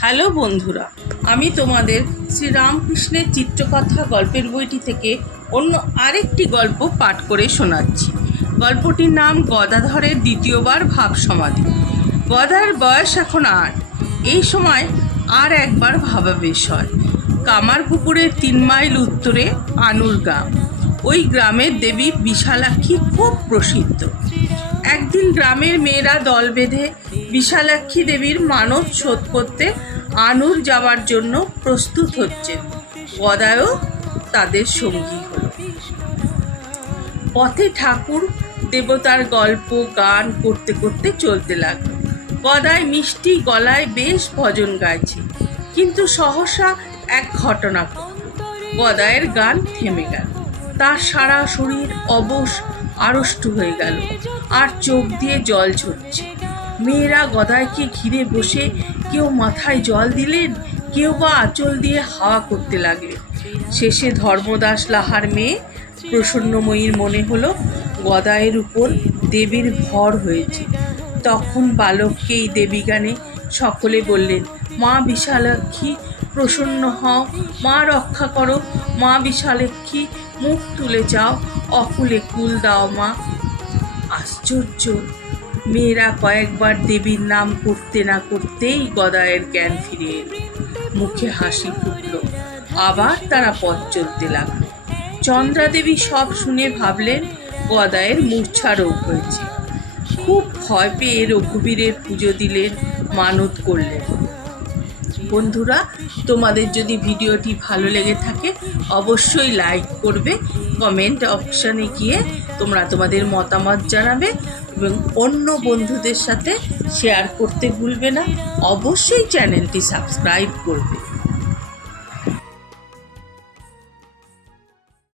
Hello বন্ধুরা, আমি তোমাদের শ্রীরামকৃষ্ণের চিত্রকথা গল্পের বইটি থেকে অন্য আরেকটি গল্প পাঠ করে শোনাচ্ছি। গল্পটির নাম গদাধরের দ্বিতীয়বার ভাব সমাধি। গদার বয়স এখন ৮। এই সময় আর একবার ভাবাবেশ হয়। কামারপুকুরের ৩ মাইল উত্তরে আনুর গ্রাম। ওই গ্রামের দেবী বিশালাক্ষী খুব প্রসিদ্ধ। একদিন গ্রামের মেয়েরা দল বেঁধে বিশালাক্ষী দেবীর মানত শোধ করতে আনুর যাওয়ার জন্য প্রস্তুত হচ্ছেন। গদায়ও তাদের সঙ্গী হলো। পথে ঠাকুর দেবতার গল্প গান করতে করতে চলতে লাগলো। গদায় মিষ্টি গলায় বেশ ভজন গাইছে, কিন্তু সহসা এক ঘটনা ঘটল। গদায়ের গান থেমে গেল। তার সারা শরীর অবশ আড়ষ্ট হয়ে গেল, আর চোখ দিয়ে জল ঝরছে। মেয়েরা গদায়কে ঘিরে বসে কেউ মাথায় জল দিলেন, কেউ বা আঁচল দিয়ে হাওয়া করতে লাগলেন। শেষে ধর্মদাস লাহার মেয়ে প্রসন্নময়ীর মনে হলো গদায়ের উপর দেবীর ভর হয়েছে। তখন বালককে এই দেবী গানে সকলে বললেন, মা বিশালাক্ষী প্রসন্ন হও, মা রক্ষা করো, মা বিশালাক্ষী মুখ তুলে যাও, অকুলে কুল দাও মা। আশ্চর্য! মেয়েরা কয়েকবার দেবীর নাম করতে না করতেই গদায়ের জ্ঞান ফিরে এলো। মুখে হাসি ফুটল। আবার তারা পথ চলতে লাগলো। চন্দ্রাদেবী সব শুনে ভাবলেন গদায়ের মূর্ছা রোগ হয়েছে। খুব ভয় পেয়ে রঘুবীরের পুজো দিলেন, মানত করলেন। বন্ধুরা, তোমাদের যদি ভিডিওটি ভালো লেগে থাকে অবশ্যই লাইক করবে, কমেন্ট অপশানে গিয়ে তোমরা তোমাদের মতামত জানাবে এবং অন্য বন্ধুদের সাথে শেয়ার করতে ভুলবে না। অবশ্যই চ্যানেলটি সাবস্ক্রাইব করবে।